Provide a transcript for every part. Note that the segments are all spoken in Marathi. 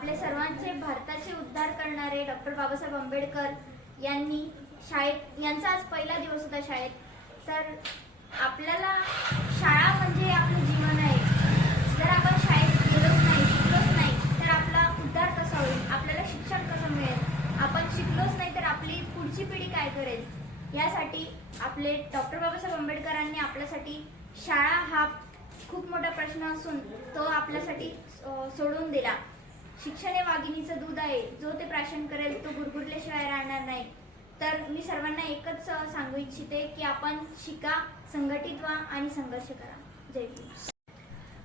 आपले सर्वांचे भारताचे उद्धार करणारे डॉक्टर बाबासाहेब आंबेडकर यांनी शाळेत यांचा आज पहिला दिवस होता शाळेत. तर आपल्याला शाळा म्हणजे आपलं जीवन आहे. जर आपण शाळेत गेलोच नाही शिकलोच नाही तर आपला उद्धार कसा होईल? आपल्याला शिक्षण कसं मिळेल? आपण शिकलोच नाही तर आपली पुढची पिढी काय करेल? यासाठी आपले डॉक्टर बाबासाहेब आंबेडकरांनी आपल्यासाठी शाळा हा खूप मोठा प्रश्न असून तो आपल्यासाठी सोडून दिला. शिक्षण हे वाघिणीचं दूध आहे. जो ते प्राशन करेल तो गुरगुरल्याशिवाय राहणार नाही. तर मी सर्वांना एकच सांगू इच्छिते की आपण शिका संघटित व्हा आणि संघर्ष करा. जय भीम.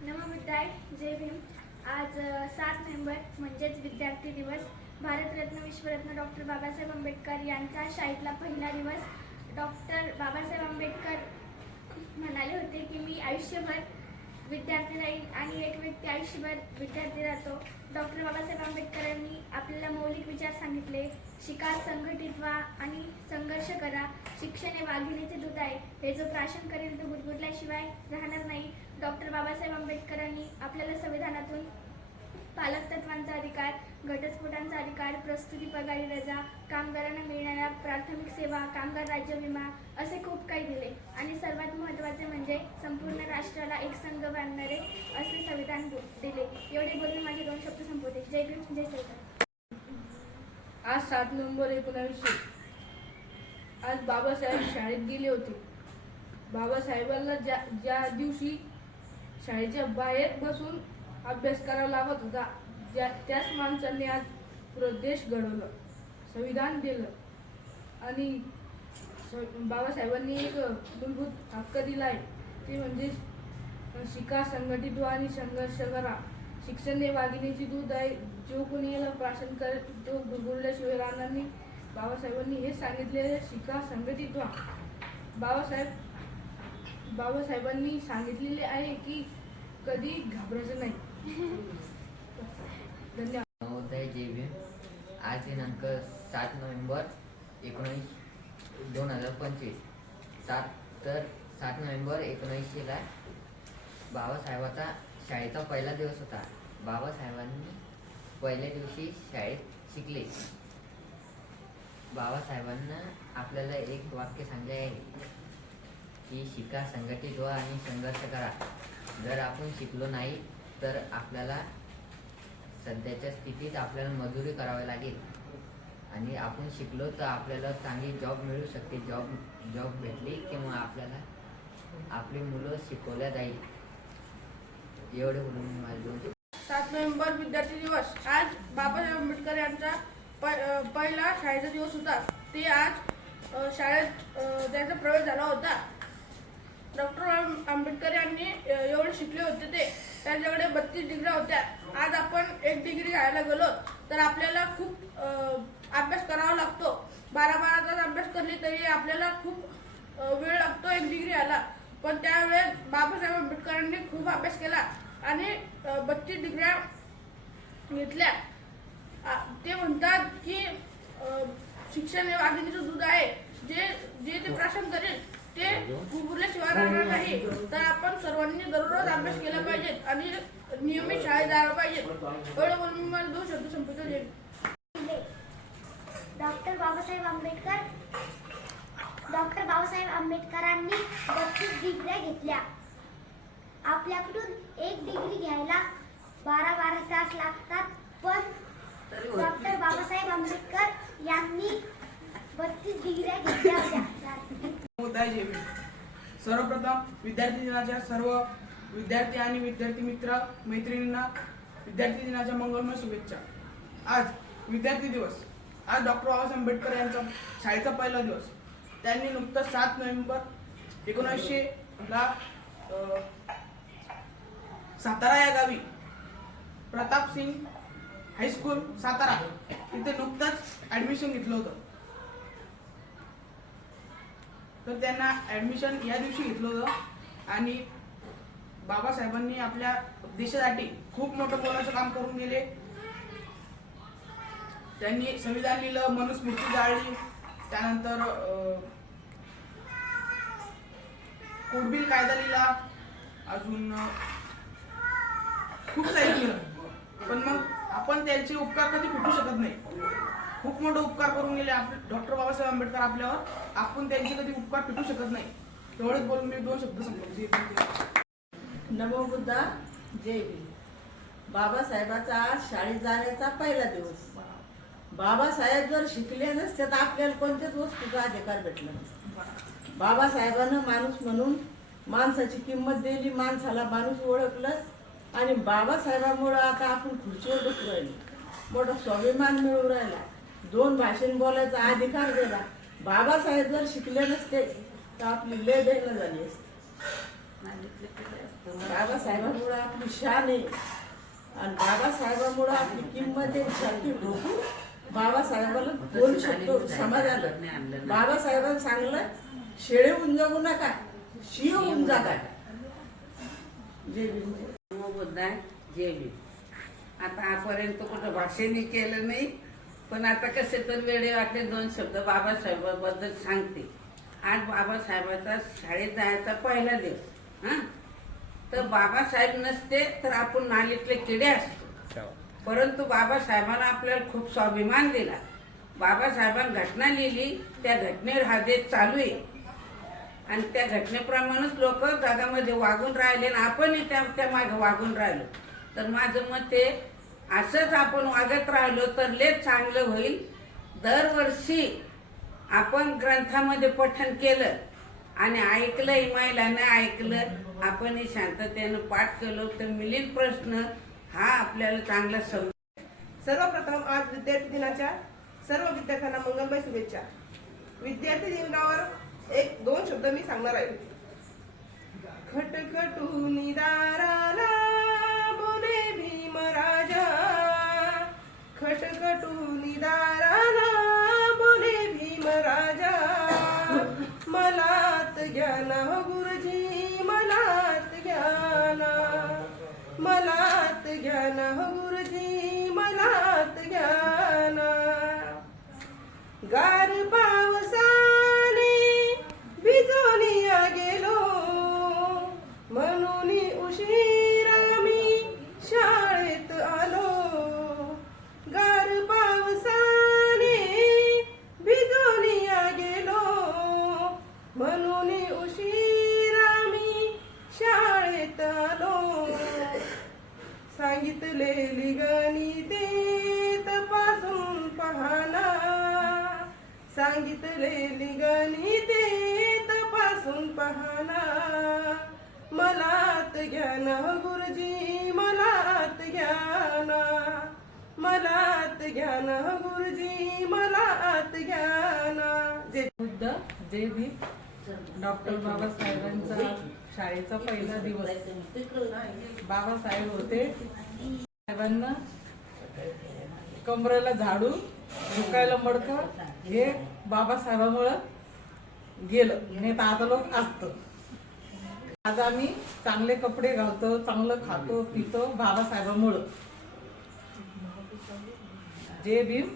नमविद्याय जय भीम. आज सात नोव्हेंबर म्हणजेच विद्यार्थी दिवस. भारतरत्न विश्वरत्न डॉक्टर बाबासाहेब आंबेडकर यांचा शाळेतला पहिला दिवस. डॉक्टर बाबासाहेब आंबेडकर म्हणाले होते की मी आयुष्यभर विद्यार्थी राहील आणि एक व्यक्ती आयुष्यभर विद्यार्थी राहतो. डॉक्टर बाबासाहेब आंबेडकरांनी आपल्याला मौलिक विचार सांगितले. शिका संघटित व्हा आणि संघर्ष करा. शिक्षण हे वाघिणीचे दूध आहे. हे जो प्राशन करेल तो गुदगुदल्याशिवाय राहणार नाही. डॉक्टर बाबासाहेब आंबेडकरांनी आपल्याला संविधानातून पालक तत्वांचा अधिकार घटस्फोटांचा अधिकार प्रस्तुती पगारी रजा कामगारांना मिळणाऱ्या प्राथमिक सेवा कामगार राज्य विमा असे खूप काही दिले. आणि सर्वात महत्त्वाचे म्हणजे संपूर्ण राष्ट्राला एक संघ बांधणारे असे संविधान दिले. एवढे बोलून माझे दोन शब्द संपवते. जय भीम जय सरकार आज सात नोव्हेंबर एकोणावीसशे आज बाबासाहेब शाळेत गेले होते. बाबासाहेबांना ज्या ज्या दिवशी शाळेच्या बाहेर बसून अभ्यास करावा लागत होता ज्या त्याच माणसांनी आज पुरं देश घडवलं संविधान दिलं. आणि बाबासाहेबांनी एक मूलभूत हक्क दिला आहे. ते म्हणजे शिका संघटित व्हा आणि संघर्ष करा. शिक्षण हे वाघिणीची दूध आहे. जो कोणी याला प्राशन कर तो गुरगुरल्याशिवाय राहणार नाही. बाबासाहेबांनी हे सांगितलेले शिका संघटित व्हा. बाबासाहेब बाबासाहेबांनी सांगितलेले आहे की कधी घाबरायचं नाही. धन्यवाद. नवोदय जय भीम. आज दिनांक सात नोव्हेंबर एकोणीस दोन हजार पंचवीस. सात तर सात नोव्हेंबर एकोणीसशेला बाबासाहेबाचा शाळेचा पहिला दिवस होता. बाबासाहेबांनी पहिल्या दिवशी शाळेत शिकले. बाबासाहेबांना आपल्याला एक वाक्य सांगले आहे की शिका संघटित व्हा आणि संघर्ष करा. जर आपण शिकलो नाही तर आपल्याला सध्याच्या स्थितीत आपल्याला मजुरी करावी लागेल. आणि आपण शिकलो तर आपल्याला चांगली जॉब मिळू शकते. जॉब जॉब भेटली किंवा आपल्याला आपली मुलं शिकवल्या जाईल. एवढे बोलून मी माझे दोन सात नोव्हेंबर विद्यार्थी दिवस. आज बाबासाहेब आंबेडकर यांचा प- पहिला शाळेचा दिवस होता. ते आज शाळेत त्यांचा प्रवेश झाला होता. डॉक्टर आंबेडकर यांनी एवढे शिकले होते ते. त्यांच्याकडे बत्तीस डिग्र्या होत्या. आज आपण एक डिग्री घ्यायला गेलो तर आपल्याला खूप अभ्यास करावा लागतो. बारा बारा तास अभ्यास करले तरी आपल्याला खूप वेळ लागतो एक डिग्री आला पण त्यावेळेस बाबासाहेब आंबेडकरांनी खूप अभ्यास केला आणि बत्तीस डिग्र्या घेतल्या. ते म्हणतात की शिक्षण हे वाघिणीचं दूध आहे. जे जे ते प्राशन करेल ते गुरगुरल्याशिवाय राहणार नाही. तर आपण सर्वांनी दररोज अभ्यास केला पाहिजे आणि नियमित शाळेत जायला पाहिजे. एवढं बोलून मी मला दोन शब्द संपवतो. डॉक्टर बाबासाहेब आंबेडकर डॉक्टर बाबासाहेब आंबेडकरांनी बत्तीस डिग्र्या घेतल्या. आपल्याकडून एक डिग्री घ्यायला बारा बारा तास लागतात पण डॉक्टर बाबासाहेब आंबेडकर यांनी बत्तीस डिग्र्या घेतल्या होत्या. सर्वप्रथम विद्यार्थी दिनाच्या सर्व विद्यार्थी आणि विद्यार्थी मित्र मैत्रिणींना विद्यार्थी दिनाच्या मंगलमय शुभेच्छा. आज विद्यार्थी दिवस. आज डॉक्टर बाबासाहेब आंबेडकर यांचा शाळेचा पहिला दिवस. त्यांनी नुकतंच सात नोव्हेंबर एकोणीसशे ला सातारा या गावी प्रताप सिंग हायस्कूल सातारा. इथे नुकतंच ऍडमिशन घेतलं होतं. तर त्यांना ऍडमिशन या दिवशी घेतलं होतं. आणि बाबासाहेबांनी आपल्या देशासाठी खूप मोठं मोलाचं काम करून गेले. त्यांनी संविधान लिहिलं मनुस्मृती जाळली त्यानंतर कोडबिल कायदा लिहिला अजून खूप काही पण मग आपण त्यांचे उपकार कधी भेटू शकत नाही. खूप मोठे उपकार करून गेले आपले डॉक्टर बाबासाहेब आंबेडकर आपल्यावर. आपण त्यांचे कधी उपकार भेटू शकत नाही. तेवढेच बोलून मी दोन शब्द संपवतो नवबुद्धा जय बुद्धा बाबासाहेबाचा आज शाळेत जाण्याचा पहिला दिवस. बाबासाहेब जर शिकले नसते तर आपल्याला कोणत्याच वस्तूचा अधिकार भेटला नसता. बाबासाहेबांना माणूस म्हणून माणसाची किंमत दिली माणसाला माणूस ओळखलं आणि बाबासाहेबांमुळं आता आपण खुर्चीवर बसू राहिलो. मोठा स्वाभिमान मिळू राहिला. दोन भाषेन बोलायचा अधिकार दिला बाबासाहेब जर शिकले नसते तर आपली लय बेन झाली असते. बाबासाहेबांमुळं आपली शान आहे. आणि बाबासाहेबांमुळं आपली किंमत आहे. शक्ती ढोकू बाबासाहेबाला बोलू शकतो समाजाला. बाबासाहेबांनी सांगलं शेळे होऊन जगू नका शिव होऊन जागा जय जय भीम. आता आपर्यंत कुठं भाषेने केलं नाही पण आता कसे तर वेळे वाटले दोन शब्द बाबासाहेबाबद्दल सांगते. आज बाबासाहेबाचा शाळेत जायचा पहिला दिवस हा? तर बाबासाहेब नसते तर आपण नालीतले किडे असतो. परंतु बाबासाहेबांना आपल्याला खूप स्वाभिमान दिला. बाबासाहेबांनी घटना लिहिली त्या घटनेवर हा देश चालू आहे. आणि त्या घटनेप्रमाणेच लोक जगामध्ये वागून राहिले आणि आपणही त्या त्या मागे वागून राहिलो. तर माझं मत आहे असंच आपण वागत राहिलो तर लेच चांगलं होईल. दरवर्षी आपण ग्रंथामध्ये पठण केलं आणि ऐकलं महिलांना ऐकलं आपणही शांततेनं पाठ केलो तर मिलिंद प्रश्न हा आपल्याला चांगला समज सर्वप्रथम आज विद्यार्थी दिनाच्या सर्व विद्यार्थ्यांना मंगलमय शुभेच्छा. विद्यार्थी दिनावर एक दोन शब्द मी सांगणार आहे. खटखटून दाराला बोले भीम राजा. खटखटून दाराला बोले भीम राजा. मलात ज्ञान गुरुजी. मलात ज्ञान हो गुरुजी मलात ज्ञान गार सांगितलेली गणिते तपासून पाहना. सांगितलेली गणिते तपासून पाहना. मलात ज्ञान गुरुजी मलात ज्ञान मलात ज्ञान गुरुजी मलात ज्ञान जे बुद्ध जे भी डॉक्टर बाबासाहेबांचा शाळेचा पहिला दिवस. बाबासाहेब होते. साहेबांना कमरेला झाडू झुकायला मडकं हे बाबासाहेबामुळं गेलं. नाही तर आता लोक असत. आज आम्ही चांगले कपडे घालतो चांगलं खातो पितो बाबासाहेबामुळं. जय भीम.